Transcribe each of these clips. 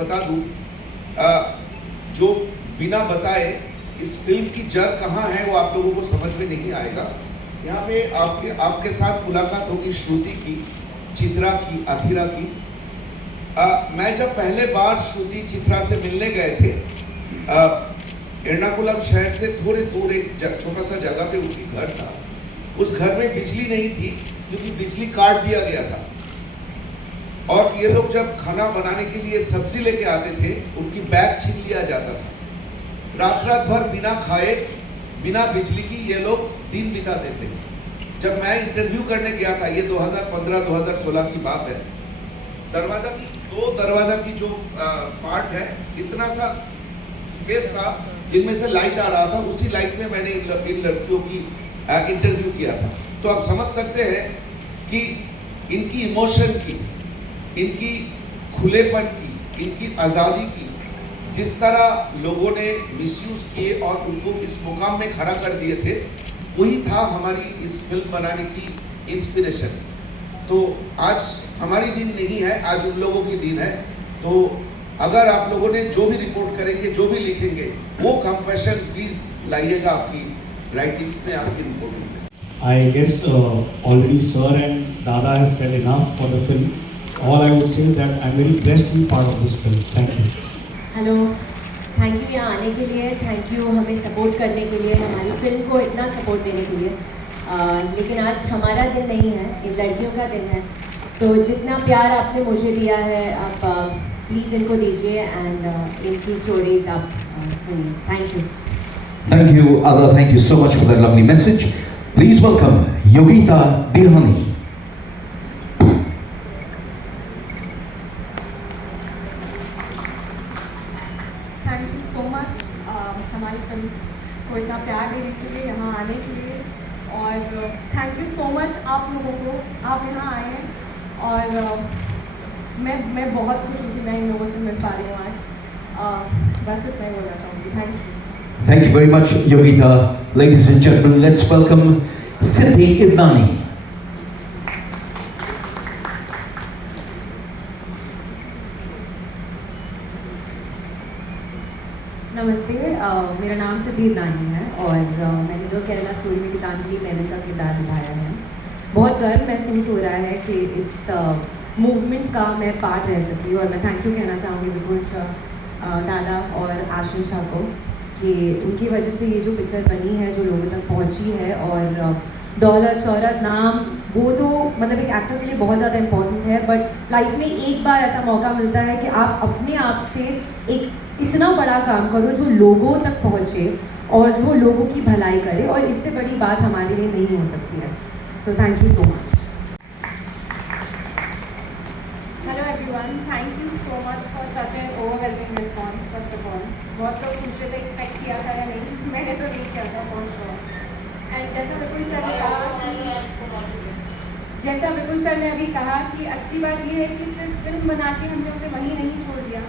बता दूं, जो बिना बताए इस फिल्म की जड़ कहाँ है वो आप लोगों को समझ में नहीं आएगा। यहाँ पे आपके साथ मुलाकात होगी श्रुति की, चित्रा की, अथिरा की। मैं जब पहले बार श्रुति चित्रा से मिलने गए थे, एर्नाकुलम शहर से थोड़े दूर एक छोटा सा जगह पे उनकी घर था। उस घर में बिजली नहीं थी क्योंकि बिजली काट दिया गया था, और ये लोग जब खाना बनाने के लिए सब्जी लेके आते थे उनकी बैग छीन लिया जाता था। रात भर बिना खाए बिना बिजली की ये लोग दिन बिताते थे। जब मैं इंटरव्यू करने गया था, ये 2015-2016 की बात है, दो दरवाजा की जो पार्ट है, इतना सा स्पेस था जिनमें से लाइट आ रहा था, उसी लाइट में मैंने इन लड़कियों की इंटरव्यू किया था। तो आप समझ सकते हैं कि इनकी इमोशन की, इनकी खुलेपन की, इनकी आज़ादी की जिस तरह लोगों ने मिसयूज किए और उनको इस मुकाम में खड़ा कर दिए थे, वही था हमारी इस फिल्म बनाने की इंस्पिरेशन। तो आज हमारी दिन नहीं है, आज उन लोगों की दिन है। तो अगर आप लोगों ने जो भी रिपोर्ट करेंगे, जो भी लिखेंगे, वो कंपैशन प्लीज लाइएगा आपकी राइटिंग्स में, आपकी रिपोर्टिंग में। I guess already sir and Dada has said enough for the film. All I would say is that I'm very blessed to be part of this film. Thank you. Hello, thank you यहाँ आने के लिए, thank you हमें support करने के लिए, हमारी film को इतना सपोर्ट देने के लिए। लेकिन आज हमारा दिन नहीं है, इन लड़कियों का दिन है। तो जितना प्यार आपने मुझे दिया है, आप प्लीज़ इनको दीजिए एंड इनकी स्टोरीज आप सुनिए। Thank you. Thank you, Ada. Thank you so much for that lovely message. Please welcome Yogita Dirhani. Thank you so much हमारी फिल्म को इतना प्यार देने के लिए, यहाँ आने के लिए, और थैंक यू सो मच आप लोगों को, आप यहाँ आए हैं। और मैं बहुत खुश हूँ कि मैं इन लोगों से मिल पा रही हूँ आज। बस इतना ही बोलना चाहूँगी। Thank you. Thank you very much, Yogita. Ladies and gentlemen, let's welcome Siddhi Idnani. नमस्ते, मेरा नाम सिद्धि इदनानी है और मैंने द केरला स्टोरी में गीतांजलि मेनन का किरदार निभाया है। बहुत गर्व महसूस हो रहा है कि इस मूवमेंट का मैं पार्ट रह सकी, और मैं थैंक यू कहना चाहूँगी विपुल शाह, दादा और आश्विन शाह को कि उनकी वजह से ये जो पिक्चर बनी है, जो लोगों तक पहुँची है। और दौलत, शोहरत, नाम, वो तो मतलब एक एक्टर के लिए बहुत ज़्यादा इम्पोर्टेंट है, बट लाइफ में एक बार ऐसा मौका मिलता है कि आप अपने आप से एक इतना बड़ा काम करो जो लोगों तक पहुँचे और वो लोगों की भलाई करे, और इससे बड़ी बात हमारे लिए नहीं हो सकती है। So thank you so much. Hello everyone, thank you so much for such an overwhelming response. First of all, बहुत लोग पूछ रहे थे एक्सपेक्ट किया था या नहीं, मैंने तो नहीं किया था फॉर श्योर। एंड जैसा विपुल सर ने अभी कहा कि अच्छी बात यह है कि सिर्फ फिल्म बना के हमने उसे वहीं नहीं छोड़ दिया,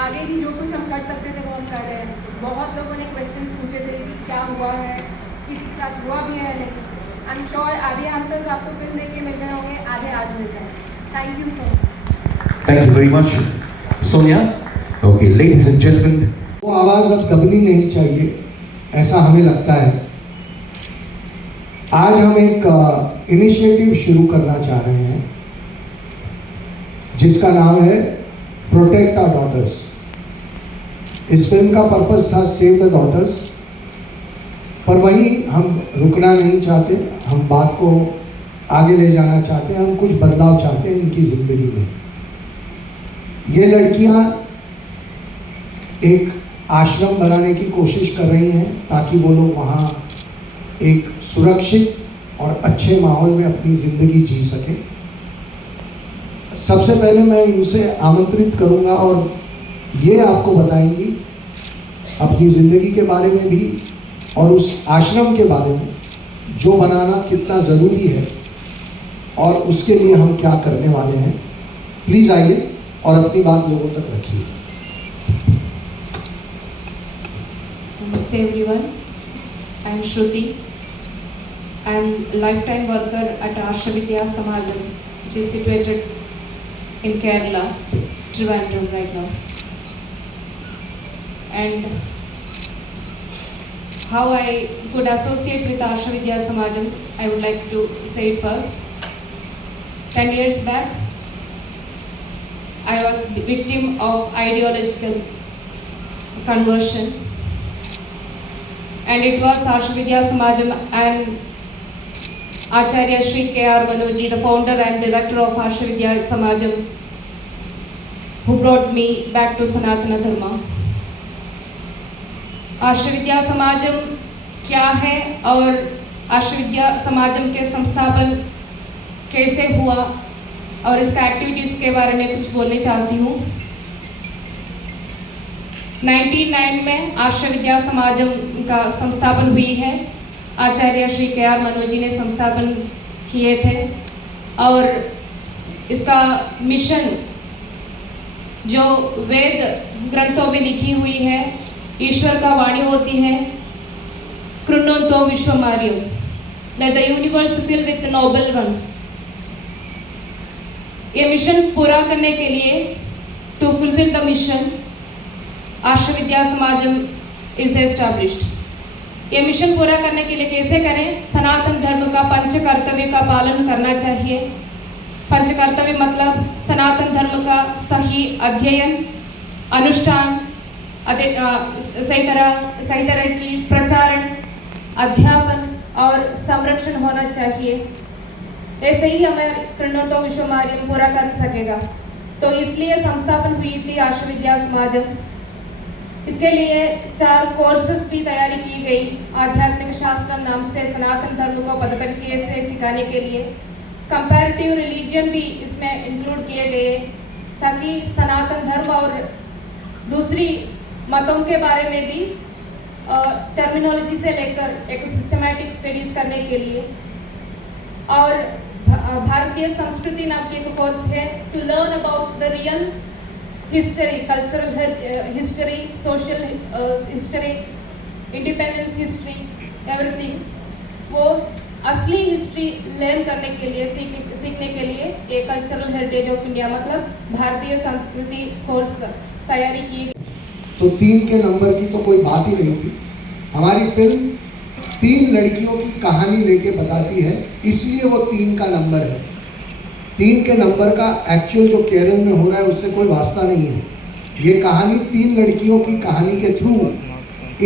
आगे भी जो कुछ हम कर सकते थे वो हम कर रहे हैं। बहुत लोगों ने क्वेश्चंस पूछे थे कि क्या हुआ है, किसी के साथ हुआ भी है या नहीं। आई एम श्योर आधे आंसर्स आपको फिल्म देख के मिल गए होंगे, आधे आज मिल जाए। Thank you so much. Thank you very much, Sonia. Okay, ladies and gentlemen. वो आवाज़ अब दबनी नहीं चाहिए, ऐसा हमें लगता है। आज हम एक इनिशिएटिव शुरू करना चाह रहे हैं जिसका नाम है प्रोटेक्ट आवर डॉटर्स। इस फिल्म का पर्पस था सेव द डॉटर्स, पर वही हम रुकना नहीं चाहते, हम बात को आगे ले जाना चाहते हैं, हम कुछ बदलाव चाहते हैं इनकी ज़िंदगी में। ये लड़कियां एक आश्रम बनाने की कोशिश कर रही हैं ताकि वो लोग वहाँ एक सुरक्षित और अच्छे माहौल में अपनी ज़िंदगी जी सकें। सबसे पहले मैं इनसे आमंत्रित करूँगा और ये आपको बताएंगी अपनी ज़िंदगी के बारे में भी और उस आश्रम के बारे में जो बनाना कितना ज़रूरी है और उसके लिए हम क्या करने वाले हैं। प्लीज़ आइए और अपनी बात लोगों तक रखिए। Namaste everyone, I am Shruti. I am a lifetime worker at Ashravidya Samajam, which is situated in Kerala, Trivandrum right now. and how I could associate with Arsha Vidya Samajam, I would like to say it first. 10 years back, I was victim of ideological conversion, and it was Arsha Vidya Samajam and Acharya Shri K.R. Manoji, the founder and director of Arsha Vidya Samajam, who brought me back to Sanatana Dharma. आर्ष विद्या समाजम क्या है और आर्ष विद्या समाजम के संस्थापन कैसे हुआ और इसका activities के बारे में कुछ बोलना चाहती हूँ। 99 में आर्ष विद्या समाजम का संस्थापन हुई है। आचार्य श्री के.आर. मनोजी ने संस्थापन किए थे और इसका मिशन जो वेद ग्रंथों में लिखी हुई है, ईश्वर का वाणी होती है, कृण्वन्तो विश्वमार्यम, let the universe fill with noble ones. ये मिशन पूरा करने के लिए, to fulfil the mission, Arsha Vidya Samajam is established. ये मिशन पूरा करने के लिए कैसे करें? सनातन धर्म का पंच कर्तव्य का पालन करना चाहिए। पंच कर्तव्य मतलब सनातन धर्म का सही अध्ययन, अनुष्ठान, सही तरह की प्रचारण, अध्यापन और संरक्षण होना चाहिए। ऐसे ही हमारे कृण्वन्तो विश्वमार्यम पूरा कर सकेगा। तो इसलिए संस्थापन हुई थी आर्ष विद्या समाजम। इसके लिए 4 कोर्सेस भी तैयारी की गई। आध्यात्मिक शास्त्र नाम से सनातन धर्म को पद परिचय से सिखाने के लिए कंपैरेटिव रिलीजन भी इसमें इंक्लूड किए गए, ताकि सनातन धर्म और दूसरी मतों के बारे में भी टर्मिनोलॉजी से लेकर एक सिस्टमैटिक स्टडीज करने के लिए। और भारतीय संस्कृति नाम की एक कोर्स है, to learn about the real history, cultural history, social history, independence history, everything. वो असली हिस्ट्री लर्न करने के लिए, सीखने के लिए एक कल्चरल हेरिटेज ऑफ इंडिया मतलब भारतीय संस्कृति कोर्स तैयारी की। तो 3 के नंबर की तो कोई बात ही नहीं थी। हमारी फिल्म 3 लड़कियों की कहानी लेके बताती है, इसलिए वो 3 का नंबर है। 3 के नंबर का एक्चुअल जो केरल में हो रहा है उससे कोई वास्ता नहीं है। ये कहानी 3 लड़कियों की कहानी के थ्रू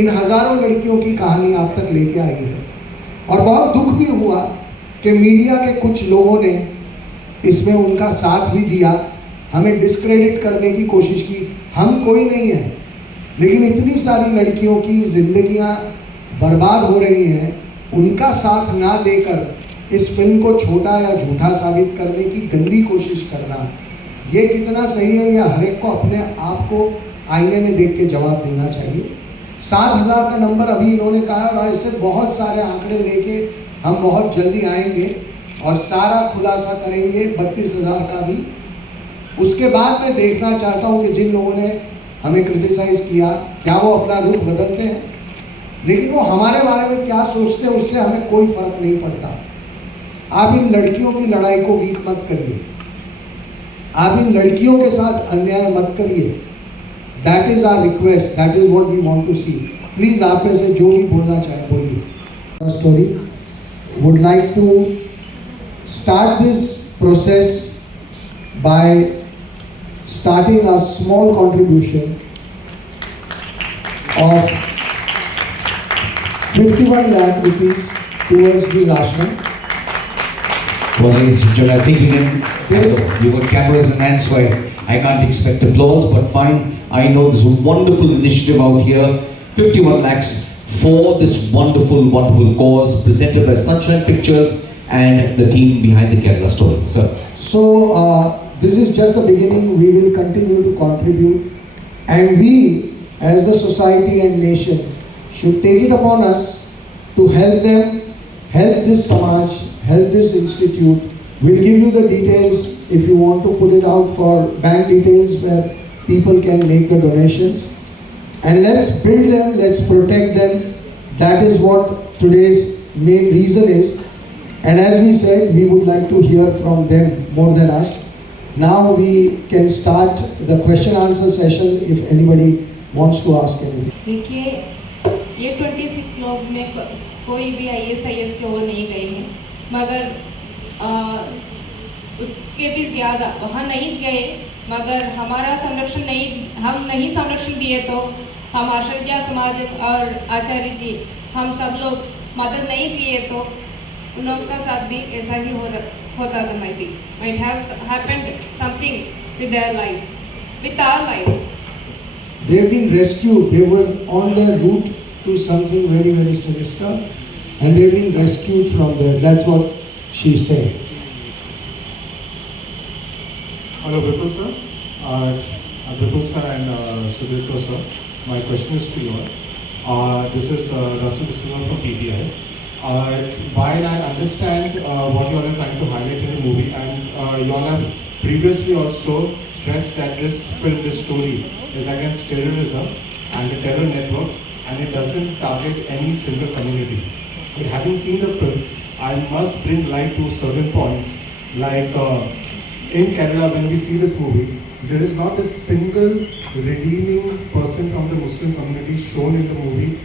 इन हज़ारों लड़कियों की कहानी आप तक लेके आई है। और बहुत दुख भी हुआ कि मीडिया के कुछ लोगों ने इसमें उनका साथ भी दिया, हमें डिस्क्रेडिट करने की कोशिश की। हम कोई नहीं है, लेकिन इतनी सारी लड़कियों की ज़िंदगियां बर्बाद हो रही हैं, उनका साथ ना देकर इस फिल्म को छोटा या झूठा साबित करने की गंदी कोशिश करना, ये कितना सही है, या हर एक को अपने आप को आईने में देख के जवाब देना चाहिए। 7,000 का नंबर अभी इन्होंने कहा, और ऐसे बहुत सारे आंकड़े लेके हम बहुत जल्दी आएंगे और सारा खुलासा करेंगे 32,000 का भी। उसके बाद मैं देखना चाहता हूँ कि जिन लोगों ने हमें क्रिटिसाइज़ किया, क्या वो अपना रुख बदलते हैं? लेकिन वो हमारे बारे में क्या सोचते हैं उससे हमें कोई फर्क नहीं पड़ता। आप इन लड़कियों की लड़ाई को वीक मत करिए, आप इन लड़कियों के साथ अन्याय मत करिए। That is our request, that is what we want to see. Please आप में से जो भी बोलना चाहे बोलिए। Story would like to start this process by starting a small contribution of 51 lakh rupees towards this ashram. Well, ladies and gentlemen, I think we can. Yes. You got cameras in hand, so I can't expect applause, but fine. I know there's a wonderful initiative out here. 51 lakhs for this wonderful, wonderful cause presented by Sunshine Pictures and the team behind the Kerala story. Sir. So, this is just the beginning. We will continue to contribute, and we as the society and nation should take it upon us to help them, help this Samaj, help this institute. We'll give you the details if you want to put it out for bank details where people can make the donations, and let's build them, let's protect them. That is what today's main reason is, and as we said, we would like to hear from them more than us. Now we can start the question answer session if anybody wants to ask anything. देखिए, ये 26 लोग में कोई भी IAS की ओर नहीं गए हैं, मगर उसके भी ज़्यादा वहाँ नहीं गए, मगर हमारा संरक्षण नहीं, हम नहीं संरक्षण दिए तो हम आर्ष विद्या समाज और आचार्य जी हम सब लोग मदद नहीं किए तो उन लोगों का साथ भी ऐसा ही होता था, might have happened something with their life, with our life. They have been rescued. They were on their route to something very, very sinister, and they have been rescued from there. That's what she said. Hello, Vipul sir. Vipul sir and Sudhito sir. My question is to you all. This is Russell De Silva from PTI. While I understand what you all are trying to highlight in the movie, and you all have previously also stressed that this film, this story, is against terrorism and the terror network, and it doesn't target any single community. But having seen the film, I must bring light to certain points, like in Kerala, when we see this movie, there is not a single redeeming person from the Muslim community shown in the movie.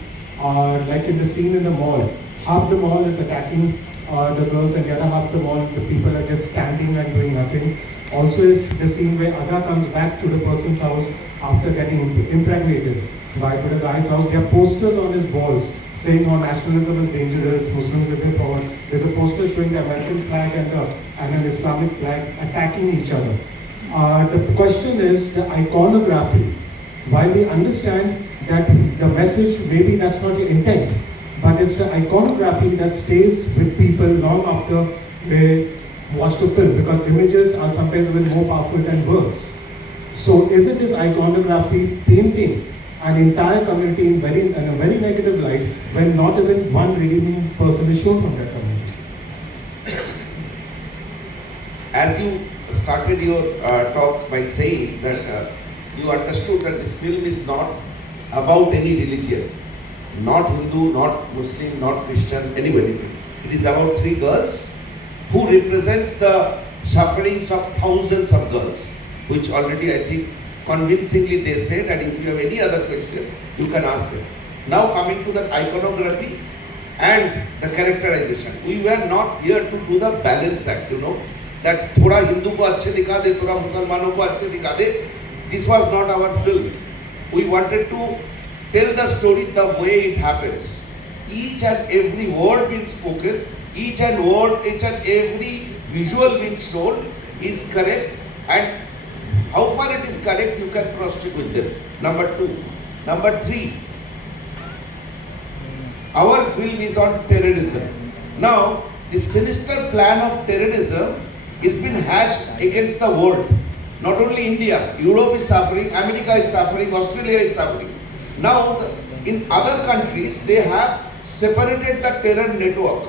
Like in the scene in the mall, half the mall is attacking the girls, and the other half the mall, the people are just standing and doing nothing. Also, if the scene where Ada comes back to the person's house after getting impregnated to the guy's house, there are posters on his walls saying how nationalism is dangerous, Muslims looking forward. There's a poster showing the American flag and an Islamic flag attacking each other. The question is the iconography. While we understand that the message, maybe that's not the intent, but it's the iconography that stays with people long after they watch the film, because images are sometimes even more powerful than words. So isn't this iconography painting an entire community in a very negative light when not even one redeeming person is shown from that community? As you started your talk by saying that you understood that this film is not about any religion, not Hindu, not Muslim, not Christian, anybody. It is about three girls who represents the sufferings of thousands of girls, which already I think convincingly they said, and if you have any other question, you can ask them. Now coming to the iconography and the characterization. We were not here to do the balance act, that thoda Hindu ko अच्छे दिखा दे, थोड़ा मुसलमानों को अच्छे दिखा दे. This was not our film. We wanted to tell the story the way it happens. Each and every word being spoken, each and every visual being shown is correct, and how far it is correct you can cross check with them. Number 2. Number 3. Our film is on terrorism. Now, the sinister plan of terrorism is been hatched against the world. Not only India, Europe is suffering, America is suffering, Australia is suffering. Now, in other countries, they have separated the terror network.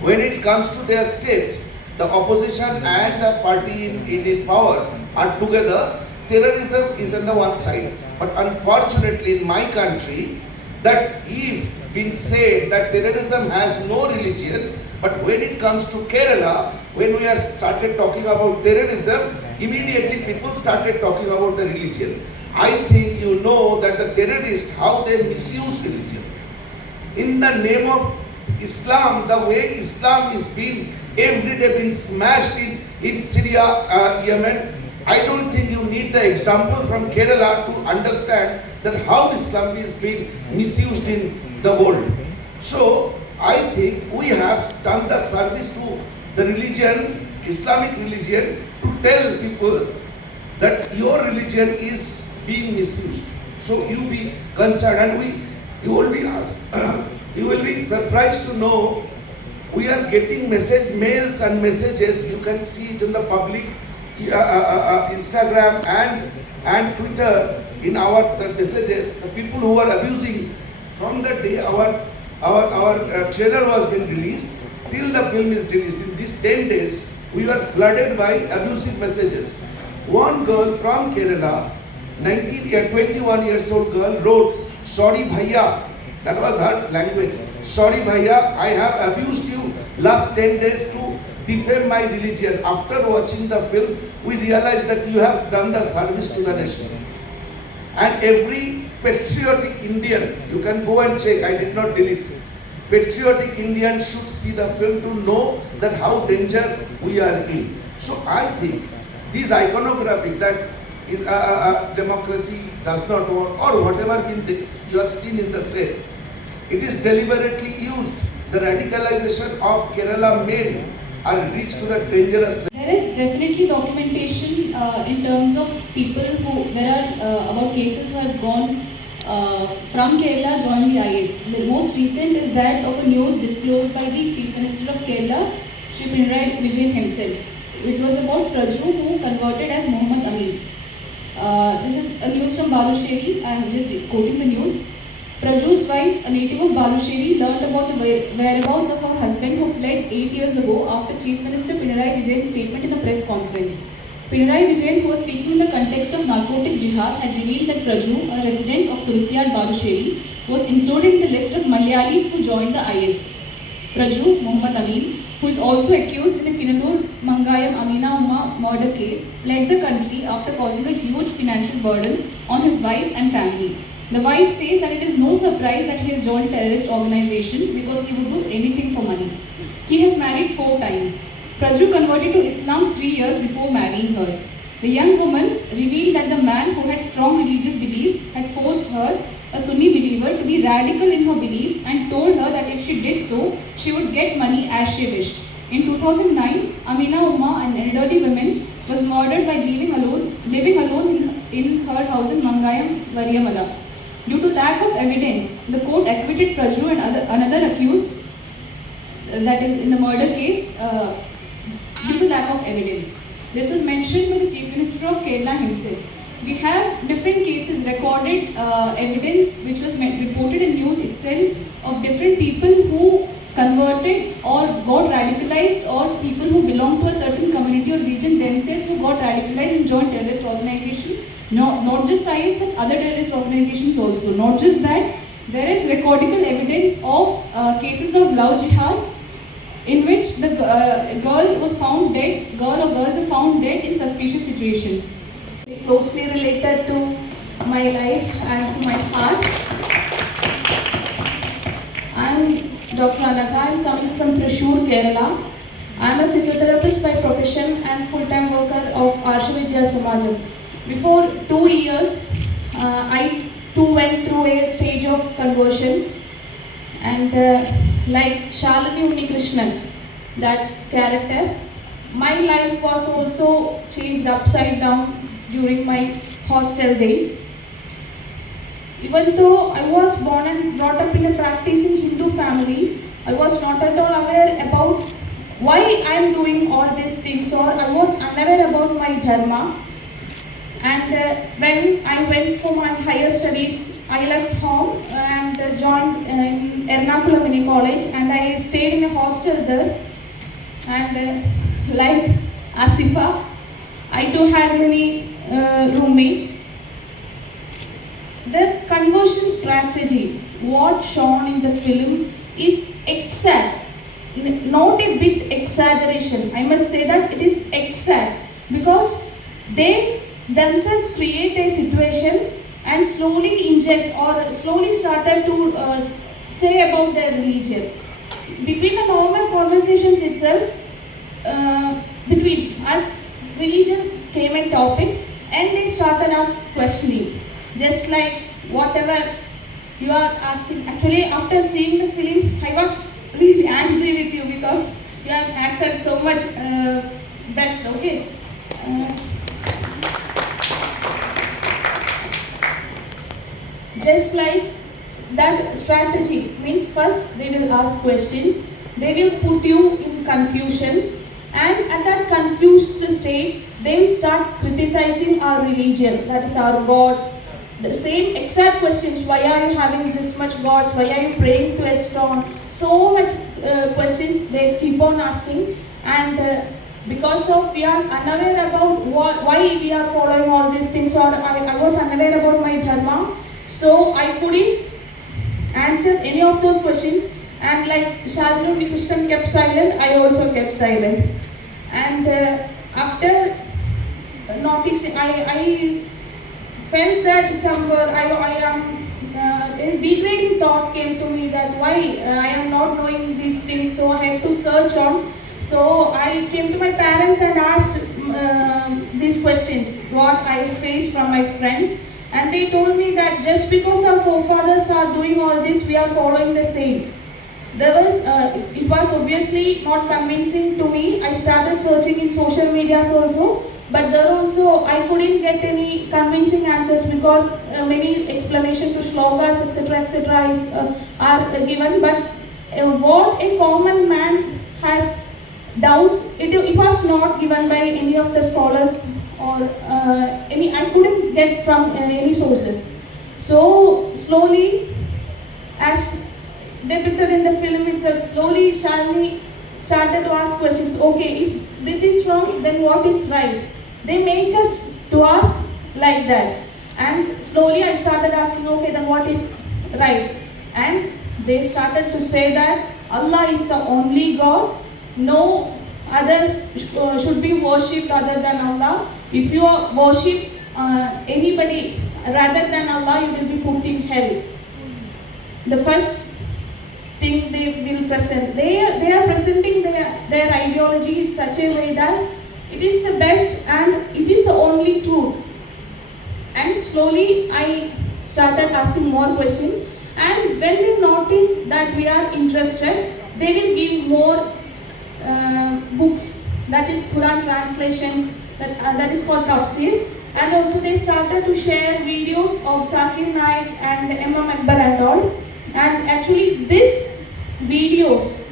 When it comes to their state, the opposition and the party in power are together. Terrorism is on the one side. But unfortunately, in my country, that if been said that terrorism has no religion, but when it comes to Kerala, when we are started talking about terrorism, immediately people started talking about the religion. I think you know that the terrorists, how they misuse religion. In the name of Islam, the way Islam is being every day been smashed in Syria, Yemen, I don't think you need the example from Kerala to understand that how Islam is being misused in the world. So I think we have done the service to the religion, Islamic religion, to tell people that your religion is being misused. So you be concerned, and you will be asked, you will be surprised to know we are getting mails and messages. You can see it in the public Instagram and Twitter in the messages. The people who are abusing from the day our trailer was being released till the film is released. In these 10 days, we were flooded by abusive messages. One girl from Kerala, 21 years old girl, wrote, "Sorry bhaiya," that was her language. "Sorry bhaiya, I have abused you last 10 days to defame my religion. After watching the film, we realized that you have done the service to the nation." And every patriotic Indian, you can go and check, I did not delete it. Patriotic Indian should see the film to know that how danger we are in. So I think these iconographic that is democracy does not want, or whatever you have seen in the set, it is deliberately used. The radicalization of Kerala men are reached to the dangerous. There is definitely documentation in terms of people who, there are about cases who have gone from Kerala, joined the IS. The most recent is that of a news disclosed by the Chief Minister of Kerala, Shri Pinarayi Vijayan himself. It was about Praju, who converted as Muhammad Amin. This is a news from Balusheri. I am just quoting the news. Praju's wife, a native of Balusheri, learned about the whereabouts of her husband who fled 8 years ago after Chief Minister Pinarayi Vijayan's statement in a press conference. Pinarayi Vijayan, who was speaking in the context of narcotic jihad, had revealed that Praju, a resident of Turutyad, Balusheri, was included in the list of Malayalis who joined the IS. Praju, Muhammad Amin, who is also accused in the Pinadur Mangayam Amina Umma murder case, fled the country after causing a huge financial burden on his wife and family. The wife says that it is no surprise that he has joined a terrorist organization because he would do anything for money. He has married 4 times. Praju converted to Islam 3 years before marrying her. The young woman revealed that the man who had strong religious beliefs had forced her, a Sunni believer, to be radical in her beliefs and told her that if she did so, she would get money as she wished. In 2009, Amina Umma, an elderly woman, was murdered by living alone in her house in Mangayam, Variamala. Due to lack of evidence, the court acquitted Praju and another accused, that is in the murder case, due to lack of evidence. This was mentioned by the Chief Minister of Kerala himself. We have different cases, recorded evidence which was reported in news itself of different people who converted or got radicalized, or people who belong to a certain community or region themselves who got radicalized and joined terrorist organization. No, not just IS but other terrorist organizations also. Not just that, there is recordable evidence of cases of love jihad in which the girl was found dead, girl or girls were found dead in suspicious situations. Closely related to my life and to my heart. I'm Dr. Anagha. I'm coming from Thrissur, Kerala. I'm a physiotherapist by profession and full-time worker of Arsha Vidya Samajam. Before 2 years, I too went through a stage of conversion, and like Shalini Unnikrishnan, that character, my life was also changed upside down during my hostel days. Even though I was born and brought up in a practicing Hindu family, I was not at all aware about why I am doing all these things, or I was unaware about my dharma. And when I went for my higher studies, I left home and joined in Ernakulam Mini College, and I stayed in a hostel there. And like Asifa, I too had many roommates. The conversion strategy, what shown in the film, is exact, not a bit exaggeration. I must say that it is exact, because they themselves create a situation and slowly inject or slowly started to say about their religion. Between the normal conversations itself, between us, religion came a topic, and they started us questioning. Just like whatever you are asking. Actually, after seeing the film, I was really angry with you because you have acted so much best, okay? Just like that strategy means, first they will ask questions, they will put you in confusion, and at that confused state, they will start criticizing our religion, that is our gods. The same exact questions, why are you having this much gods, why are you praying to a stone, so much questions they keep on asking. And because of we are unaware about why we are following all these things, or I was unaware about my dharma, so I couldn't answer any of those questions. And like Shalini Unnikrishnan kept silent, I also kept silent. And after noticing, I felt that somewhere I am a degrading thought came to me that why I am not knowing these things, so I have to search on. So I came to my parents and asked these questions, what I faced from my friends, and they told me that just because our forefathers are doing all this, we are following the same. It was obviously not convincing to me. I started searching in social medias also, but there also I couldn't get any convincing answers because many explanation to shlokas etc. Are given. But what a common man has doubts, it was not given by any of the scholars or any. I couldn't get from any sources. So slowly, as depicted in the film itself, slowly Shalini started to ask questions. Okay, if this is wrong, then what is right? They make us to ask like that. And slowly I started asking, okay, then what is right? And they started to say that Allah is the only God. No others should be worshipped other than Allah. If you worship anybody rather than Allah, you will be put in hell. The first thing they will present, they are presenting their ideology in such a way that it is the best and it is the only truth. And slowly I started asking more questions, and when they notice that we are interested, they will give more books, that is Quran translations, that is called tafsir. And also they started to share videos of Zakir Naik and Imam Akbar and all. And actually these videos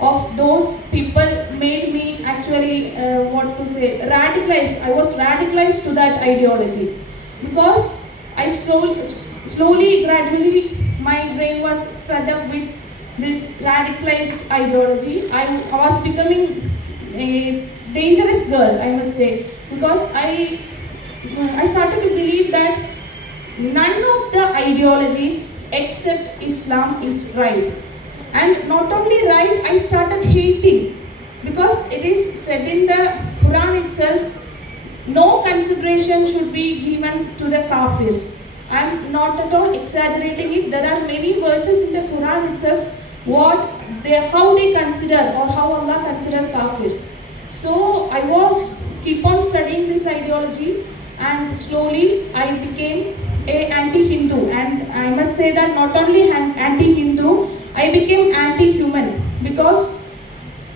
of those people made me actually radicalized. I was radicalized to that ideology because I slowly, gradually, my brain was fed up with this radicalized ideology. I was becoming a dangerous girl, I must say, because I started to believe that none of the ideologies except Islam is right. And not only right, I started hating, because it is said in the Quran itself, no consideration should be given to the kafirs. I am not at all exaggerating it. There are many verses in the Quran itself how they consider or how Allah consider kafirs. So I keep on studying this ideology, and slowly I became an anti-Hindu. And I must say that not only anti-Hindu, I became anti-human, because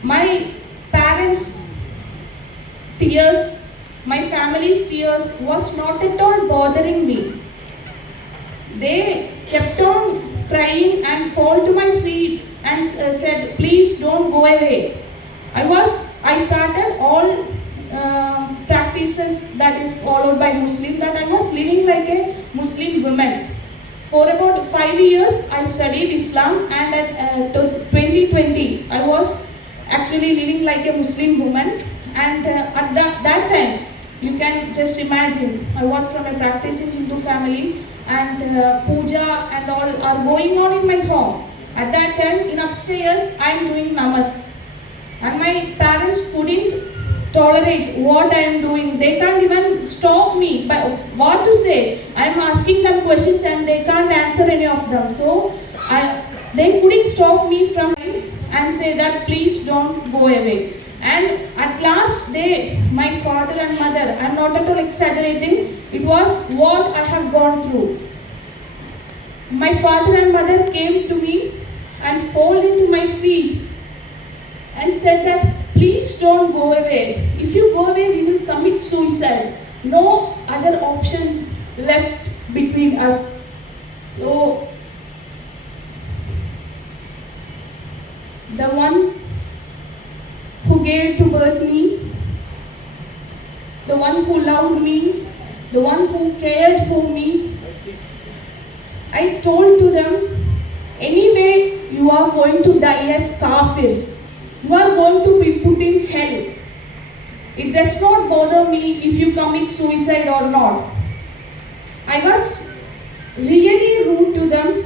my parents' tears, my family's tears was not at all bothering me. They kept on crying and fall to my feet and said, please don't go away. I started all practices that is followed by Muslim, that I was living like a Muslim woman. For about 5 years, I studied Islam, and at 2020, I was actually living like a Muslim woman. And at that time, you can just imagine, I was from a practicing Hindu family, and puja and all are going on in my home. At that time, in upstairs, I am doing namas. And my parents couldn't tolerate what I am doing. They can't even stop me by what to say. I am asking them questions and they can't answer any of them. So they couldn't stop me from and say that please don't go away. And at last my father and mother, I am not at all exaggerating, it was what I have gone through. My father and mother came to me and fell into my feet and said that please don't go away. If you go away, we will commit suicide. No other options left between us. So, the one who gave to birth me, the one who loved me, the one who cared for me, I told to them, anyway, you are going to die as kafirs. You are going to be put in hell. It does not bother me if you commit suicide or not. I was really rude to them.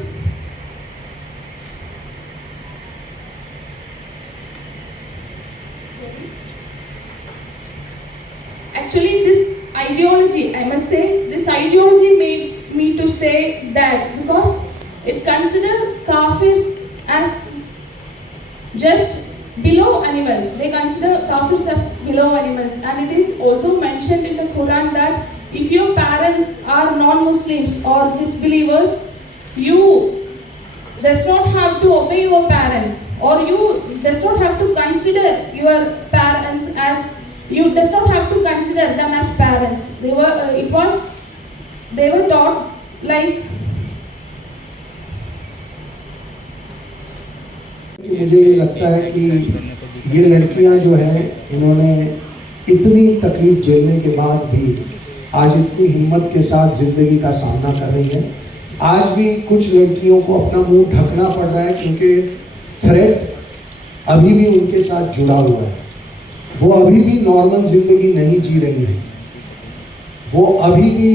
Actually, this ideology, I must say, this ideology made me to say that because it consider kafirs as just below animals. They consider kafirs as below animals, and it is also mentioned in the Quran that if your parents are non-Muslims or disbelievers, you does not have to obey your parents, or you does not have to consider your parents as, you does not have to consider them as parents. They were taught like मुझे ये लगता है कि ये लड़कियां जो हैं इन्होंने इतनी तकलीफ झेलने के बाद भी आज इतनी हिम्मत के साथ ज़िंदगी का सामना कर रही हैं। आज भी कुछ लड़कियों को अपना मुंह ढकना पड़ रहा है क्योंकि थ्रेट अभी भी उनके साथ जुड़ा हुआ है। वो अभी भी नॉर्मल ज़िंदगी नहीं जी रही है। वो अभी भी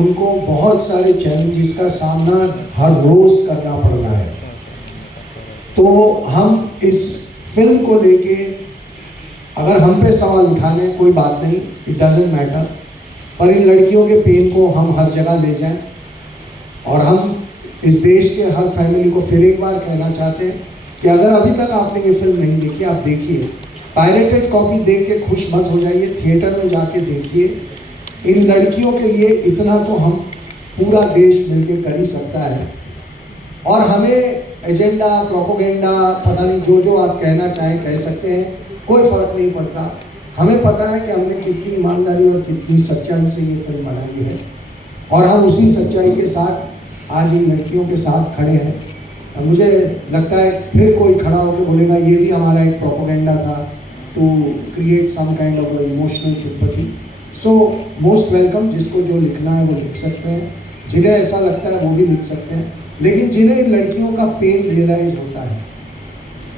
उनको बहुत सारे चैलेंजेस का सामना हर रोज़ करना पड़ रहा है। तो हम इस फिल्म को लेके अगर हम पे सवाल उठाने कोई बात नहीं, इट डजेंट मैटर, पर इन लड़कियों के पेन को हम हर जगह ले जाएं। और हम इस देश के हर फैमिली को फिर एक बार कहना चाहते हैं कि अगर अभी तक आपने ये फिल्म नहीं देखी, आप देखिए। पायरेटेड कॉपी देख के खुश मत हो जाइए, थिएटर में जाके देखिए। इन लड़कियों के लिए इतना तो हम पूरा देश मिलकर कर ही सकता है। और हमें एजेंडा, प्रोपोगेंडा, पता नहीं जो आप कहना चाहें कह सकते हैं, कोई फ़र्क नहीं पड़ता। हमें पता है कि हमने कितनी ईमानदारी और कितनी सच्चाई से ये फिल्म बनाई है, और हम उसी सच्चाई के साथ आज इन लड़कियों के साथ खड़े हैं। मुझे लगता है फिर कोई खड़ा होकर बोलेगा ये भी हमारा एक प्रोपोगेंडा था to create some kind of emotional sympathy. So most welcome, जिसको जो लिखना है वो लिख सकते हैं, जिन्हें ऐसा लगता है वो भी लिख सकते हैं, लेकिन जिन्हें इन लड़कियों का पेन रियलाइज होता है,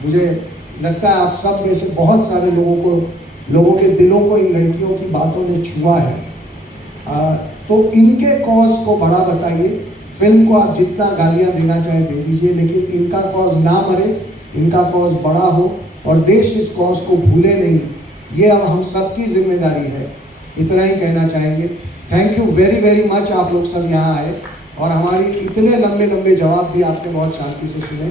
मुझे लगता है आप सब में से बहुत सारे लोगों के दिलों को इन लड़कियों की बातों ने छुआ है। तो इनके कॉज को बड़ा बताइए। फिल्म को आप जितना गालियां देना चाहे दे दीजिए, लेकिन इनका कॉज ना मरे, इनका कॉज बड़ा हो और देश इस कॉज को भूले नहीं। ये अब हम सबकी जिम्मेदारी है, इतना ही कहना चाहेंगे। Thank you very very much, आप लोग सब यहाँ आए और हमारी इतने लंबे जवाब भी आपने बहुत शांति से सुने।